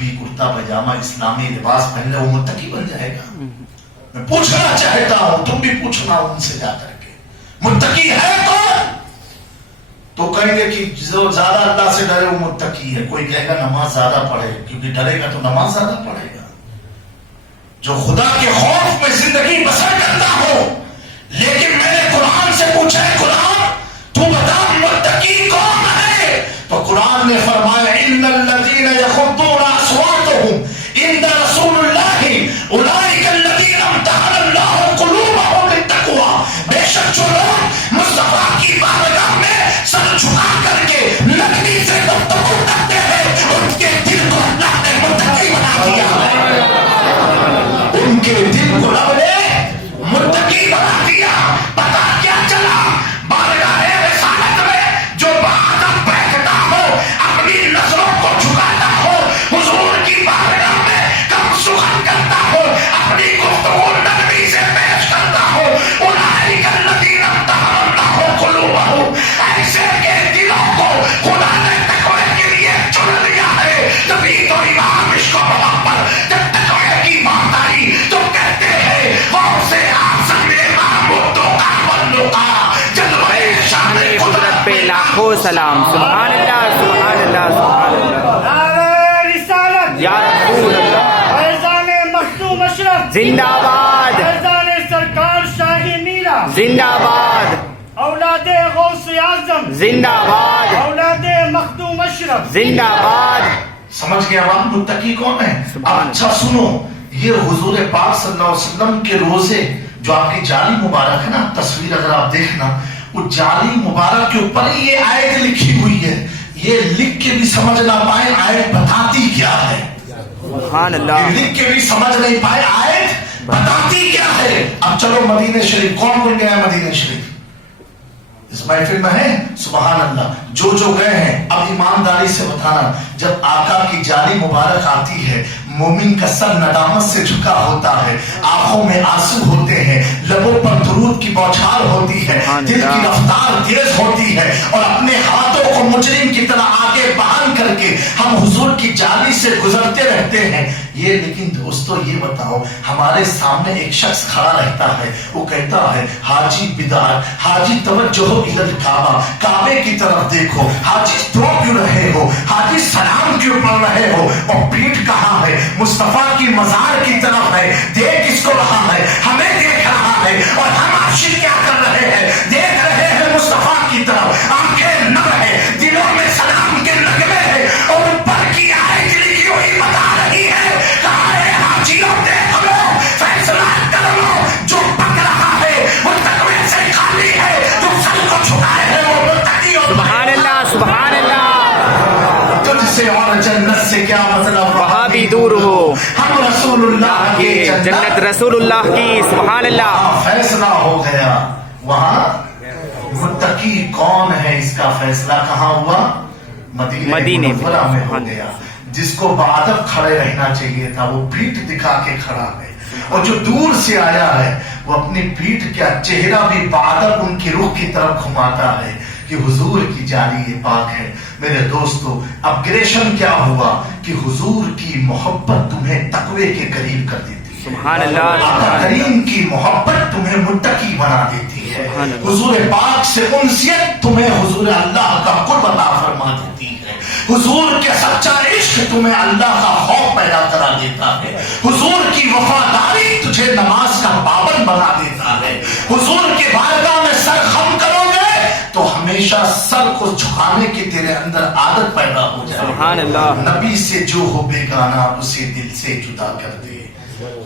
टोपी कुर्ता पजामा इस्लामी लिबास पहन ले वो मुत्तकी बन जाएगा? मैं पूछना चाहता हूं, तुम भी पूछना उनसे जाकर के, मुत्तकी है कौन? तो कहेंगे कि जो ज्यादा अल्लाह से डरे वो मुत्तकी है। कोई कहेगा नमाज ज्यादा पढ़े, क्योंकि डरेगा तो नमाज ज्यादा पढ़ेगा। जो खुदा के खौफ में जिंदगी बसर करता हो। लेकिन मैंने कुरान से पूछा है, कुरान तू बता मुत्तकी कौन है? तो कुरान ने फरमाया इन्नल्लज़ीना यग़ुद्दूना अस्वातहुम इंदा रसूलिल्लाहि उलाइका अल्लज़ीना इम्तहनल्लाहु क़ुलूबहुम लित्तक़वा। बेशक जो लोग मुस्तफा की बारगाह में सर झुका करके नबी से गुफ्तगू करते हैं, उनके दिल को अल्लाह ने मुत्तकी बना दिया है। उनके दिल को रब ने मुत्तकी बना दिया। पता क्या चला? बारगाह रिसालत में जो बादल बैठता हो, अपनी नजरों को झुकाता हो, हुजूर की बारगाह में कम सुखन करता हो, अपनी गुफ्तगू नबी से पेश करता हो, उलाइका अल्लज़ीना इम्तहनल्लाहु क़ुलूबहुम, ऐसे के दिलों को खुदा ने तक़वे के लिए चुन लिया है। तभी तो इमाम इसको पर जब तक़वे की बात आई तो कहते हैं वो से आज़म महमूद का बल्लू का जलवे शान कुदरत पे लाखों सलाम। सुभान अल्लाह, सुभान अल्लाह, सुभान अल्लाह। नारे रिसालत या रसूल अल्लाह, फैज़ान मखदूम अशरफ जिंदाबाद, फैज़ान सरकार शाही मीरा जिंदाबाद, औलादे गौस आज़म जिंदाबाद, औलादे मखदूम अशरफ जिंदाबाद। समझ गया बात? मुत्तकी कौन है? अब अच्छा सुनो, ये हुजूर पाक सल्लल्लाहु अलैहि वसल्लम के रोजे जो आपकी जाली मुबारक है ना, तस्वीर अगर आप देखना, वो जाली मुबारक के ऊपर ही ये आयत लिखी हुई है। ये लिख के भी समझ ना पाए आयत बताती क्या है। सुभान अल्लाह, लिख के भी समझ नहीं पाए आयत बताती क्या है। अब चलो मदीने शरीफ, कौन कौन गया है मदीने शरीफ? इस महफिल में है? सुभान अल्लाह। जो जो गए हैं अब ईमानदारी से बताना, जब आका की जाली मुबारक आती है, मोमिन का सर नदामत से झुका होता है, आंखों में आंसू होते हैं, लबों पर दुरूद की बौछार होती है, दिल की रफ्तार तेज होती है, और अपने हाथों को मुजरिम की तरह आगे बांध करके हम हुजूर की जाली से गुजरते रहते हैं। ये लेकिन दोस्तों ये बताओ, हमारे सामने एक शख्स खड़ा रहता है, वो कहता है हाजी बिदार, हाजी तवज्जो इलल काबा, काबे की तरफ देखो, हाजी सो क्यों रहे हो, हाजी सलाम क्यों पढ़ रहे हो, और पीठ कहाँ है? मुस्तफा की मजार की तरफ है। देख किसको रहा है? हमें देख रहा है। और हम आशिक क्या कर रहे हैं? देख रहे हैं मुस्तफा की तरफ। आंखें नम है, दिलों में सलाम के नगमे है, और ऊपर की आयत लिखी हुई बता रही है, कहा है हाजियों देख लो, फैसला कर लो, जो पक रहा है वो तकवे से खाली है, जो सर को झुकाए है वो मुत्तकी होता है। सुभान अल्लाह, सुभान अल्लाह। तुझसे और जन्नत से क्या मतलब, वहाँ भी दूर हो, हम रसूलुल्लाह की जन्नत रसूलुल्लाह की। सुभान अल्लाह। फैसला हो गया। वहाँ मुत्तकी कौन है, इसका फैसला कहाँ हुआ? मदीने मुनव्वरा में हो गया। जिसको बादब खड़े रहना चाहिए था वो पीठ दिखा के खड़ा है, और जो दूर से आया है वो अपनी पीठ का चेहरा भी बादब उनके रुख की तरफ घुमाता है कि हुजूर की जाली ये पाक है। मेरे दोस्तों, अपग्रेशन क्या हुआ कि हुजूर की मोहब्बत तुम्हें तकवे के करीब कर देती है। सुभान अल्लाह, आका करीम की मोहब्बत तुम्हें मुत्तकी बना देती है। हुजूर पाक से उनसियत तुम्हें हुजूर अल्लाह का कुर्ब अता फरमा देती है। हुजूर के सच्चा इश्क तुम्हें अल्लाह का खौफ पैदा करा देता है। हुजूर की वफादारी तुझे नमाज का पाबंद बना देता है। हुजूर के बारगाह में सर खम करोगे तो हमेशा सर को झुकाने की तेरे अंदर आदत पैदा हो जाए। सुभान अल्लाह। नबी से जो हो बेगाना उसे दिल से जुदा कर दे।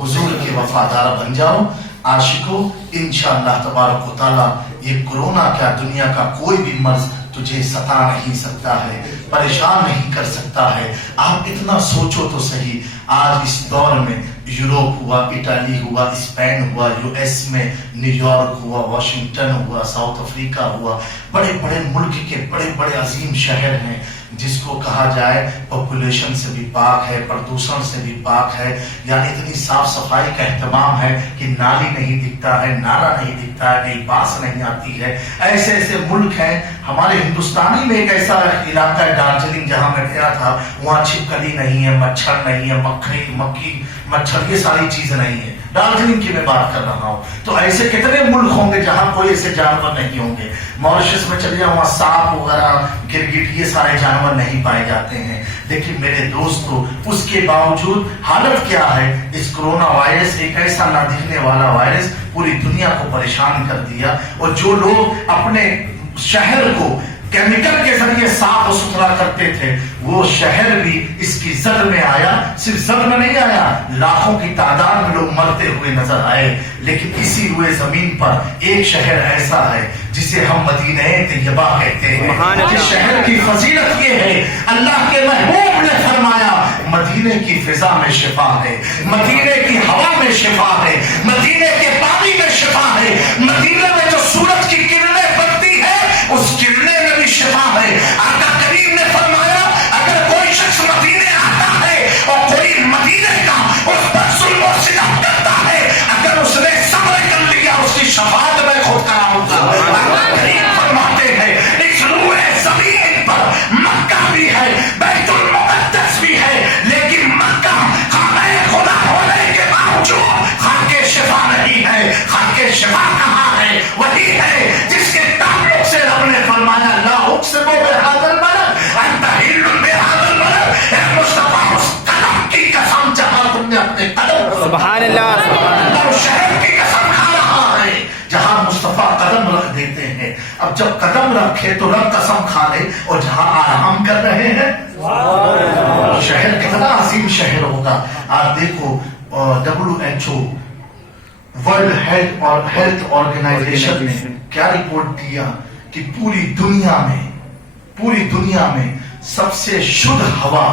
हुजूर के वफादार बन जाओ आशिको, इंशाअल्लाह तबारक व तआला ये कोरोना क्या, दुनिया का कोई भी मर्ज तुझे सता नहीं सकता है, परेशान नहीं कर सकता है। आप इतना सोचो तो सही, आज इस दौर में यूरोप हुआ, इटाली हुआ, स्पेन हुआ, यूएस में न्यूयॉर्क हुआ, वाशिंगटन हुआ, साउथ अफ्रीका हुआ, बड़े बड़े मुल्क के बड़े बड़े अजीम शहर हैं। جس کو کہا جائے پاپولیشن سے بھی پاک ہے، پردوشن سے بھی پاک ہے، یعنی اتنی صاف صفائی کا اہتمام ہے کہ نالی نہیں دکھتا ہے، نالا نہیں دکھتا ہے، کہیں باس نہیں آتی ہے. ایسے ایسے ملک ہیں. ہمارے ہندوستانی میں ایک ایسا علاقہ ہے دارجلنگ جہاں میں گیا تھا، وہاں چھپکلی نہیں ہے، مچھر نہیں ہے، مکھی مچھر یہ ساری چیزیں نہیں ہے. دارجلنگ کی میں بات کر رہا ہوں. تو ایسے کتنے ملک ہوں گے جہاں کوئی ایسے جانور نہیں ہوں گے. ماریشس میں چلے جاؤ، وہاں سانپ وغیرہ، گرگٹ، یہ سارے جانور نہیں پائے جاتے ہیں. لیکن میرے دوستو، اس کے باوجود حالت کیا ہے؟ اس کرونا وائرس ایک ایسا نہ دکھنے والا وائرس پوری دنیا کو پریشان کر دیا. اور جو لوگ اپنے شہر کو کیمیکل کے ذریعے صاف و ستھرا کرتے تھے، وہ شہر بھی اس کی زد میں آیا. صرف زد میں نہیں آیا، لاکھوں کی تعداد میں لوگ مرتے ہوئے نظر آئے. لیکن اسی روئے زمین پر ایک شہر ایسا ہے جسے ہم مدینہ طیبہ کہتے ہیں. اس شہر کی فضیلت یہ ہے، اللہ کے محبوب نے فرمایا مدینے کی فضا میں شفا ہے، مدینے کی ہوا میں شفا ہے، مدینے کے پانی میں شفا ہے، مدینے میں جو سورج کی کرنیں پڑتی ہے اس کرنے میں بھی شفا ہے. آقا کریم نے فرمایا اگر کوئی شخص مدینے آتا ہے اور کوئی مدینے کا اس پر ظلم و ستم کرتا ہے، اگر اس نے صبر کر لیا اس کی شفاعت میں خود کراؤں گا. آقا کریم فرماتے ہیں اس روئے زمین پر مکہ بھی ہے، بیت المقدس بھی ہے، لیکن مکہ خانہ خدا ہونے کے باوجود خاکے شفا نہیں ہے. خاکے شفا کہاں ہے؟ وہی ہے جس کے تعلق سے رب نے فرمایا لا اقسم بہذا البلد انت حل بہذا البلد. اے مصطفیٰ اس قدم کی قسم جہاں تم نے اپنے قدم سبحان اللہ، اس شہر کی قسم کھا رہا ہے جہاں مصطفیٰ قدم رکھ دیتے ہیں. اب جب قدم رکھے تو رب قسم کھا لے. اور جہاں آرام کر رہے ہیں شہر کتنا عظیم شہر ہوگا. آپ دیکھو WHO ورلڈ ہیلتھ آرگنائزیشن نے کیا رپورٹ دیا کہ پوری دنیا میں سب سے شدھ ہوا،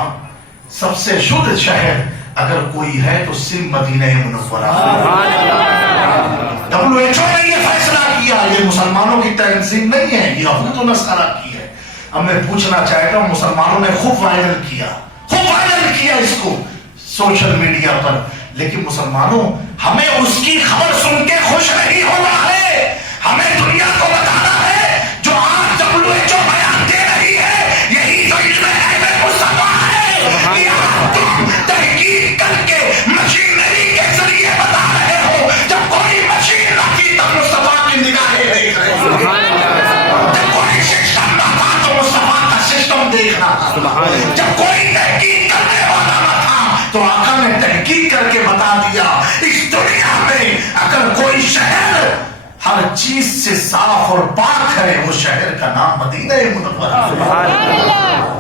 سب سے شدھ شہر اگر کوئی ہے تو صرف مدینہ منورہ. WHO نے یہ فیصلہ کیا، یہ مسلمانوں کی تنظیم نہیں ہے، یہ یہود و نصارہ کی ہے. اب میں پوچھنا چاہتا ہوں، مسلمانوں نے خوب وائرل کیا اس کو سوشل میڈیا پر، لیکن مسلمانوں ہمیں اس کی خبر سن کے خوش نہیں ہونا ہے. ہمیں دنیا کو بتانا ہے جو آج WHO بیان دے رہی ہے، یہی تو علم غیب مصطفیٰ ہے. یہاں تم تحقیق کر کے مشینری کے ذریعے بتا رہے ہو، جب کوئی مشین نہ تھی تب مصطفیٰ کی نگاہیں دیکھ رہے ہو. جب کوئی سسٹم نہ تھا تو مصطفیٰ کا سسٹم دیکھنا تھا. جب کوئی تحقیق کرنے والا نہ تھا تو آقا نے تحقیق کر کے بتا دیا اس دنیا میں اگر کوئی شہر ہر چیز سے صاف اور پاک ہے، وہ شہر کا نام مدینہ منورہ ہے،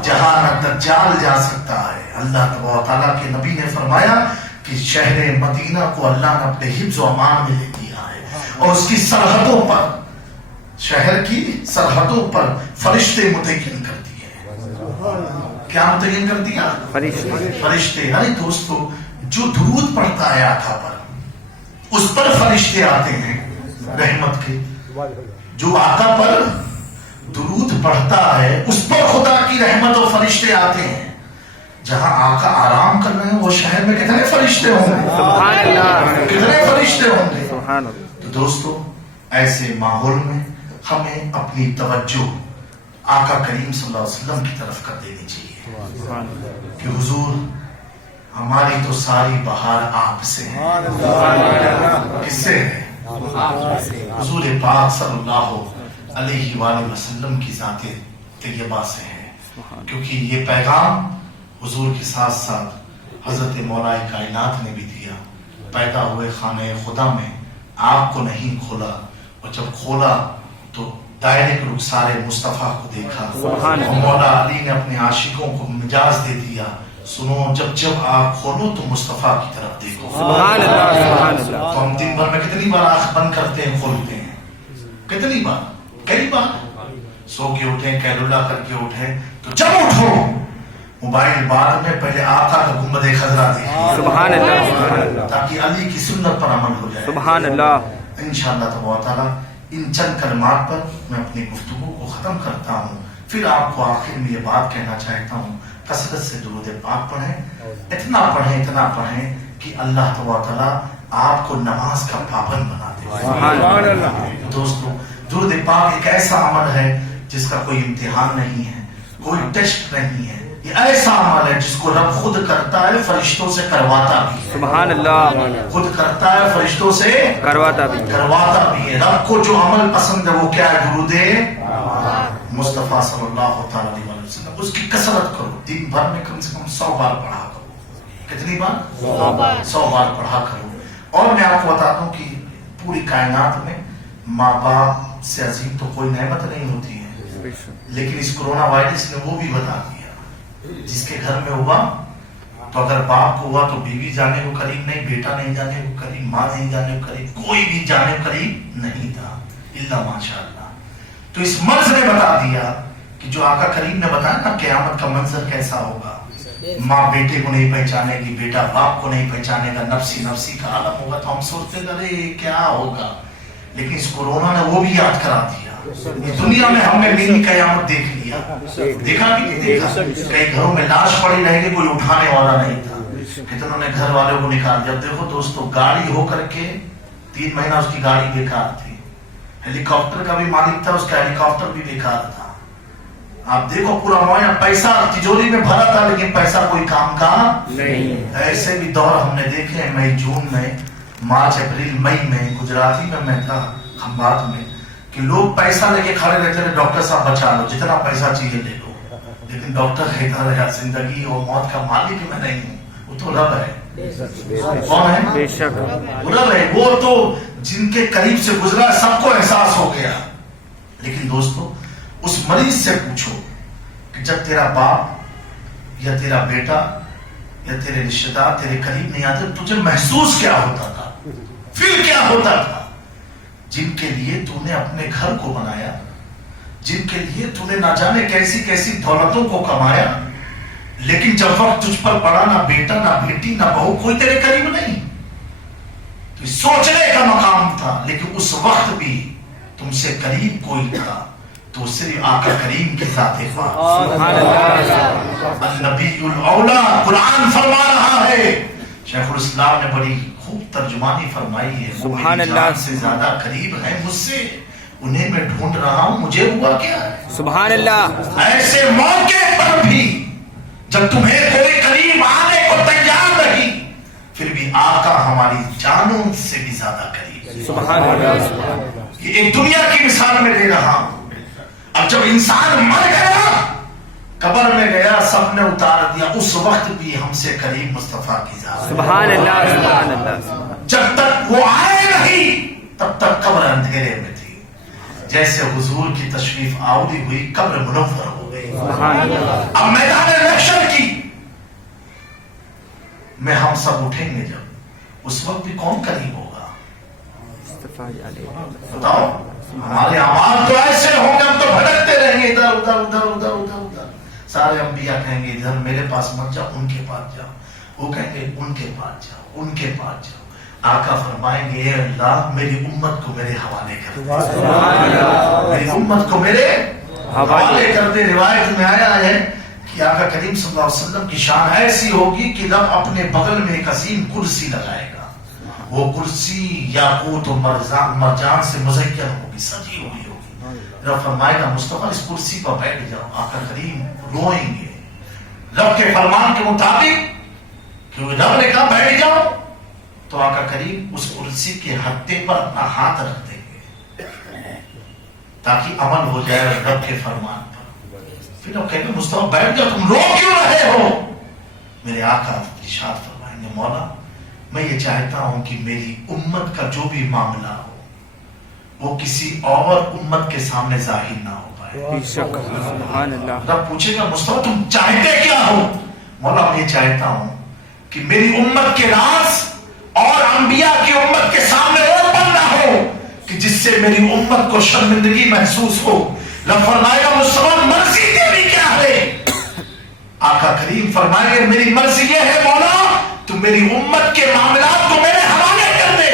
جہاں نہ دجال جا سکتا ہے. اللہ تبارک تعالیٰ کے نبی نے فرمایا کہ شہر مدینہ کو اللہ نے اپنے حفظ و امان میں لے دیا ہے، اور اس کی سرحدوں پر، شہر کی سرحدوں پر فرشتے متعین کر دیے. کیا متعین کر دیا؟ فرشتے. ارے دوستو، جو درود پڑھتا ہے آقا پر اس پر فرشتے آتے ہیں رحمت کے. جو آقا پر درود پڑھتا ہے اس پر خدا کی رحمت اور فرشتے آتے ہیں. جہاں آقا آرام کر رہے ہیں وہ شہر میں کتنے فرشتے ہوں گے؟ سبحان اللہ، کتنے فرشتے ہوں گے؟ سبحان اللہ. تو دوستو، ایسے ماحول میں ہمیں اپنی توجہ آقا کریم صلی اللہ علیہ وسلم کی طرف کر دینی چاہیے کہ حضور ہماری تو ساری بہار آپ سے ہے. کس سے ہے؟ حضور پاک صلی اللہ علیہ وآلہ وسلم کی ذات طیبہ سے ہے. کیونکہ یہ پیغام حضور کے ساتھ ساتھ حضرت مولا کائنات نے بھی دیا. پیدا ہوئے خانہ خدا میں آپ کو نہیں کھولا، اور جب کھولا تو ڈائریکٹ رخسار مصطفیٰ کو دیکھا. اور مولا علی نے اپنے عاشقوں کو مجاز دے دیا، سنو جب آپ کھولو تو مصطفیٰ کی طرف دیکھو. سبحان اللہ، سبحان اللہ. تو ہم دن بھر میں کتنی بار آنکھ بند کرتے ہیں، کھولتے ہیں؟ کتنی بار؟ کئی بار. سو کے اٹھیں، کیلولا کر کے اٹھیں، تو جب اٹھو موبائل بعد میں پہلے آقا کا گنبد خضرا دیکھیں. سبحان اللہ، سبحان اللہ. تاکہ علی کی سنت پر عمل ہو جائے. سبحان اللہ. انشاءاللہ تبارک تعالیٰ ان چند کلمات پر میں اپنی گفتگو کو ختم کرتا ہوں. फिर आपको आखिर में ये बात कहना चाहता हूँ, कसरत से दुरूद पाक पढ़ें, इतना पढ़ें कि अल्लाह तआला आपको नमाज का पाबंद बना दे। दोस्तों, दुरूद पाक एक ऐसा अमल है जिसका कोई इम्तिहान नहीं है, कोई टेस्ट नहीं है। ये ऐसा अमल है जिसको रब खुद करता है, फरिश्तों से करवाता भी है। सुभान अल्लाह। खुद करता है, फरिश्तों से करवाता भी है। रब को जो अमल पसंद है वो क्या है? दुरूदे मुस्तफा सल्लल्लाहु अलैहि वसल्लम। उसकी कसरत करो, दिन भर में कम से कम 100 बार पढ़ा करो। कितनी बार? 100 बार पढ़ा करो। और मैं आपको बताता हूँ कि पूरी कायनात में माँ बाप से अजीम तो कोई नेमत नहीं होती है, लेकिन इस कोरोना वायरस ने वो भी बता दिया। जिसके घर में हुआ तो अगर बाप को हुआ तो बीवी जाने को करीब नहीं, बेटा नहीं जाने को करीब, माँ नहीं जाने को करीब, कोई भी जाने को करीब नहीं था, इल्ला माशाअल्लाह। तो इस मर्ज ने बता दिया कि जो आका करीम ने बताया ना क़यामत का मंजर कैसा होगा, माँ बेटे को नहीं पहचानेगी, बेटा बाप को नहीं पहचानेगा, नफसी नफसी का आलम होगा। तो हम सोचते अरे क्या होगा, लेकिन इस कोरोना ने वो भी याद करा दिया। इस दुनिया में हमने मिनी कयामत देख लिया, देखा कि नहीं देखा? कई घरों में लाश पड़ी रहेगी, कोई उठाने वाला नहीं था, कितनों ने घर वालों को निकाल दिया। देखो दोस्तों, गाड़ी हो करके 3 महीना उसकी गाड़ी बेकार थी, हेलीकॉप्टर का भी मालिक था, उसका हेलीकॉप्टर भी बेकार था। आप देखो पूरा मुआयना, पैसा तिजोरी में भरा था लेकिन पैसा कोई काम का नहीं। ऐसे भी दौर हमने देखे मई जून में, मार्च अप्रैल मई में, गुजराती में मैं था खंभात में, कि लोग पैसा लेके खड़े रहते थे, डॉक्टर साहब बचा लो, जितना पैसा चाहिए ले लो। लेकिन डॉक्टर कहता रहा जिंदगी और मौत का मालिक मैं नहीं हूँ, वो तो रब है। कौन है? बेशक रब है। वो तो जिनके करीब से गुजरा सबको एहसास हो गया। लेकिन दोस्तों, उस मरीज से पूछो कि जब तेरा बाप या तेरा बेटा या तेरे रिश्तेदार तेरे करीब नहीं आते, तुझे महसूस क्या होता था, फील क्या होता था? जिनके लिए तूने अपने घर को बनाया, जिनके लिए तूने ना जाने कैसी कैसी दौलतों को कमाया, लेकिन जब वक्त तुझ पर पड़ा, ना बेटा ना बेटी ना बहू, कोई तेरे करीब नहीं। तो सोचने का मकाम था, लेकिन उस वक्त भी तुमसे करीब कोई था तो सिर्फ आका करीम की जाते नबीउल औला। कुरान फरमा रहा है, शेखुल इस्लाम ने बड़ी खूब तर्जुमानी फरमाई है, सुभान अल्लाह से ज्यादा करीब है मुझसे, उन्हें मैं ढूंढ रहा हूं, मुझे हुआ क्या है? सुभान अल्लाह। ऐसे मौके पर भी जब तुम्हें कोई करीब आने को तैयार नहीं, फिर भी आका हमारी जानों से भी ज्यादा करीब। सुभान अल्लाह। ये एक दुनिया की मिसाल में दे रहा हूं। अब जब इंसान मर गया, कब्र में गया, सबने उतार दिया, उस वक्त भी हमसे करीब मुस्तफा की जात। सुभान अल्लाह। सुभान अल्लाह। जब तक वो आए नहीं तब तक कब्र अंधेरे में थी। जैसे हुजूर की तशरीफ आवरी हुई, कब्र मुनव्वर हो गई। अब मैदान महशर की में हम सब उठेंगे, जब उस वक्त भी कौन करीब होगा? बताओ, हमारे अमाल तो ऐसे होंगे, हम तो भटकते रहेंगे इधर उधर उधर उधर उधर उधर। सारे अंबिया कहेंगे इधर मेरे पास मत जाओ, उनके पास जाओ, वो कहेंगे उनके पास जाओ, उनके पास जाओ। आका फरमाएंगे ए अल्लाह, मेरी उम्मत को मेरे हवाले कर दे, मेरी उम्मत को मेरे हवाले कर दे। रिवायत में आया है कि आका करीम सल्लल्लाहु अलैहि वसल्लम की शान ऐसी होगी कि रब अपने बगल में एक अजीम कुर्सी लगाएगा। वो कुर्सी याकूत और मरजान से मुज़य्यन होगी, सजी हुई होगी। रब फरमाएगा मुस्तफा इस कुर्सी पर बैठ जाओ। आका करीम रोएंगे रब के फरमान के मुताबिक, क्योंकि रब ने कहा बैठ जाओ, तो आका करीम उस कुर्सी के हत्थे पर अपना हाथ रख देंगे ताकि अमल हो जाए रब के फरमान पर। फिर वो कहेंगे मुस्तफा बैठ जाओ, तुम रो क्यों रहे हो? मेरे आका इरशाद फरमाएंगे मौला, मैं ये चाहता हूं कि मेरी उम्मत का जो भी मामला हो वो किसी और उम्मत के सामने जाहिर ना हो पाए। रब पूछेगा मुस्तफा तुम चाहते क्या हो? मौला मैं ये चाहता हूं कि मेरी उम्मत के राज और अंबिया की उम्मत के सामने ओपन ना हो, कि जिससे मेरी उम्मत को शर्मिंदगी महसूस हो। रब फरमाएगा मुस्तफा मर्जी तेरी क्या है? आका करीम फरमाएंगे मेरी मर्जी ये है मौला, तुम मेरी उम्मत के मामलात को मेरे हवाले कर दे।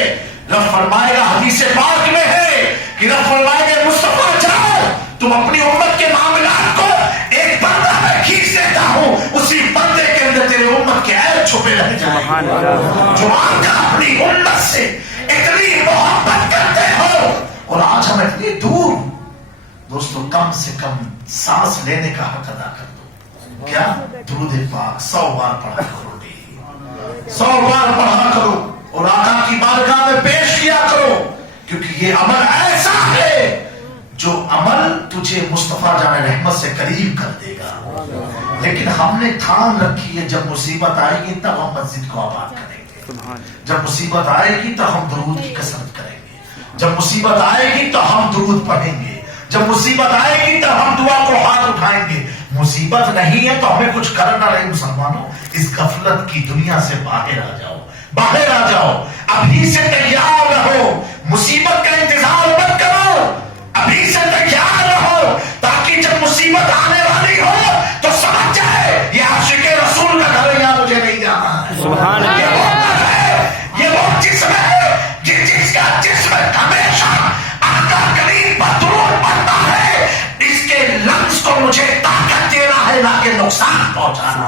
रब फरमाएगा हदीस पाक में है कि रब फरमाएगा मुस्तफा जाओ, तुम अपनी उम्मत के मामलात को उसी पर्दे के अंदर तेरे उम्मत के ऐब छुपे रह जाएंगे। जो आका अपनी उम्मत से इतनी मोहब्बत करते हो और आज हम इतनी दूर। दोस्तों कम से कम सांस लेने का हक अदा कर दो। क्या दुरूद पाक 100 बार पढ़ा करो, 100 बार पढ़ा करो और आका की बारगाह में पेश किया करो, क्योंकि ये अमल ऐसा है जो अमल तुझे मुस्तफा जाने रहमत से करीब कर देगा। लेकिन हमने ठान रखी है जब मुसीबत आएगी तब हम मस्जिद को आबाद करेंगे, जब मुसीबत आएगी तो हम दुरूद की कसरत करेंगे, जब मुसीबत आएगी तो हम दुरूद पढ़ेंगे, जब मुसीबत आएगी तो हम दुआ को हाथ उठाएंगे। मुसीबत नहीं है तो हमें कुछ करना नहीं। मुसलमानों, इस गफलत की दुनिया से बाहर आ जाओ, बाहर आ जाओ, अभी से तैयार रहो, मुसीबत का इंतजार मत करो, अभी से तैयार रहो, ताकि जब मुसीबत आने वाली हो तो समझ जाए ये आशिक़े रसूल का घर है, यहाँ मुझे नहीं जाना है। सुभान अल्लाह। ये वो जिस्म है जिसका जिस्म हमेशा आका करीम पर दुरूद पड़ता है, इसके लफ्ज़ को मुझे ताकत देना है, ना कि नुकसान पहुंचाना।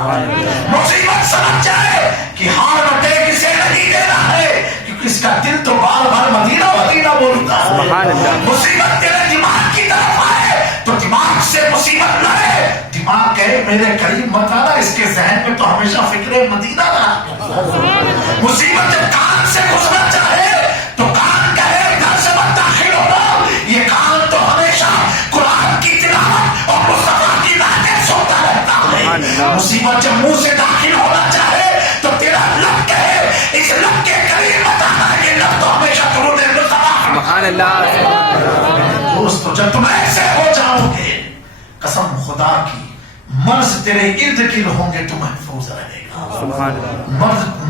मुसीबत समझ जाए कि हार अटैक इसे नहीं देना है, क्योंकि इसका दिल तो बार बार मदीना मदीना बोलता है। मुसीबत तेरे दिमाग की तरफ आए तो दिमाग से मुसीबत लड़े, दिमाग कहे मेरे करीब मत आना, इसके जहन में तो हमेशा फिक्रे मदीना रहा। मुसीबत जब कान से घुसना चाहे तो कान कहे इधर से मत दाखिल होना, ये कान तो हमेशा कुरान की तिलावत और मुस्तफा की बातें सुनता रहता है। मुसीबत जब मुंह से दाखिल होना चाहे तो तेरा लब कहे इस लब के करीब मत आना, ये लब तो हमेशा दुरूद मुस्तफा। सुभान अल्लाह। दोस्तों जब तुम ऐसे हो जाओगे, कसम खुदा की, मर्ज तेरे इर्द गिर्द होंगे तो महफूज रहेगा,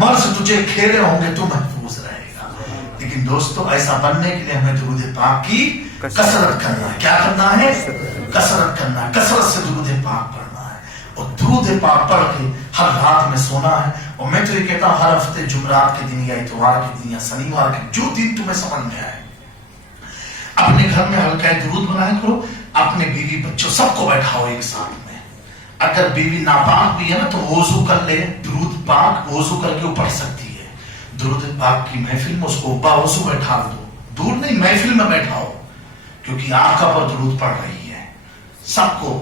मर्ज तुझे घेरे होंगे तो महफूज रहेगा। लेकिन दोस्तों ऐसा बनने के लिए हमें दुरूद पाक की कसरत करना है। क्या करना है? कसरत करना है, कसरत से दुरूद पाक पढ़ना है और दुरूद पाक पढ़ के हर रात में सोना है। और मैं तो ये कहता हूँ हर हफ्ते जुमरात के दिन या इतवार के दिन या शनिवार के जो दिन तुम्हें समझ में आए, अपने घर में हल्का दुरूद बनाया करो, अपने बीवी बच्चों सबको बैठाओ एक साथ में। अगर बीवी नापाक भी है ना तो वजू कर ले, दुरूद पाक वजू करके पढ़ सकती है। दुरूद पाक की महफिल में उसको बावजू बैठा दो, दूर नहीं महफिल में बैठाओ, क्योंकि आका पर दुरूद पढ़ रही है। सबको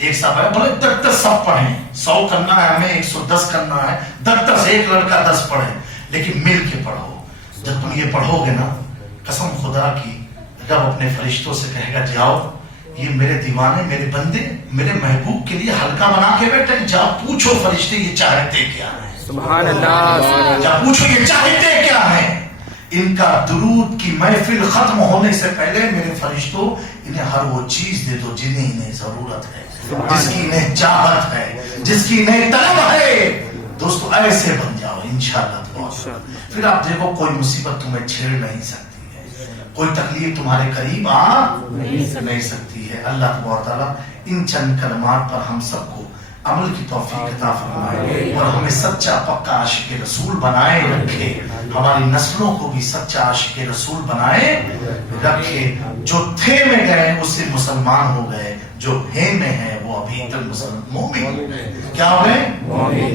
एक साथ बोले 10 सब पढ़े, 100 करना है हमें, 110 करना है, 10 एक लड़का 10 पढ़े, लेकिन मिल के पढ़ो। जब तुम ये पढ़ोगे ना, कसम खुदा की, रब अपने फरिश्तों से कहेगा जाओ ये मेरे दीवाने, मेरे बंदे, मेरे महबूब के लिए हल्का बना के बैठे, जा पूछो फरिश्ते ये चाहते क्या है। सुभान अल्लाह। जा पूछो ये चाहते क्या है। इनका दुरूद की महफिल खत्म होने से पहले मेरे फरिश्तों इन्हें हर वो चीज दे दो जिन्हें इन्हें जरूरत है, जिसकी इन्हें चाहत है, जिसकी इन्हें तलब है। दोस्तों ऐसे बन जाओ इंशाअल्लाह। फिर आप देखो कोई मुसीबत तुम्हें छेड़ नहीं सकती, कोई तकलीफ तुम्हारे करीब आ नहीं सकती है। अल्लाह तआला इन चंद कलमात पर हम सबको अमल की तौफीक अता फरमाए और हमें सच्चा पक्का आशिक़ रसूल बनाए रखे, हमारी नस्लों को भी सच्चा आशिक़ रसूल बनाए रखे। जो थे में गए उससे मुसलमान हो गए, जो है में है वो अभी तक मोमिन हो गए। क्या हो गए?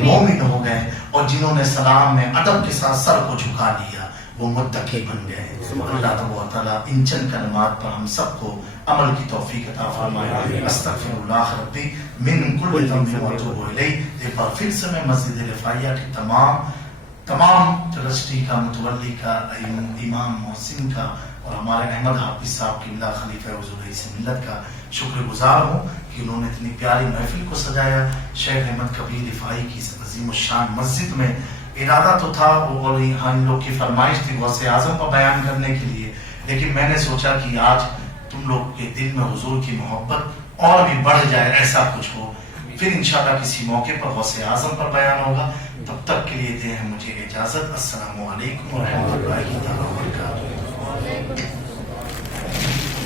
मोमिन हो गए। और जिन्होंने सलाम में अदब के साथ सर को झुका लिया वो मुत्तकी बन गए। अल्लाह तआला इन चंद कलमात पर हम सबको अमल की तौफीक अता फरमाए। अस्तगफिरुल्लाह रब्बी मिन कुल्लि ज़ंबिन व अतूबु इलैह। एक बार फिर से मैं मस्जिद रिफाइया के तमाम ट्रस्टी का, मुतवल्ली का, इमाम मोहसिन का और हमारे अहमद हाफिज साहब किबला खलीफा हुज़ूर रईस मिल्लत का शुक्रगुजार हूँ कि उन्होंने इतनी प्यारी महफिल को सजाया। शेख अहमद कबीर रिफाई की अज़ीम शान मस्जिद में इरादा तो था वो इन लोग की फरमाइश थी गौसे आजम पर बयान करने के लिए, लेकिन मैंने सोचा कि आज तुम लोग के दिल में हुजूर की मोहब्बत और भी बढ़ जाए, ऐसा कुछ हो। फिर इंशाल्लाह किसी मौके पर गौसे आजम पर बयान होगा। तब तक के लिए दें मुझे इजाजत। अस्सलामु अलैकुम व रहमतुल्लाहि व बरकातुहू।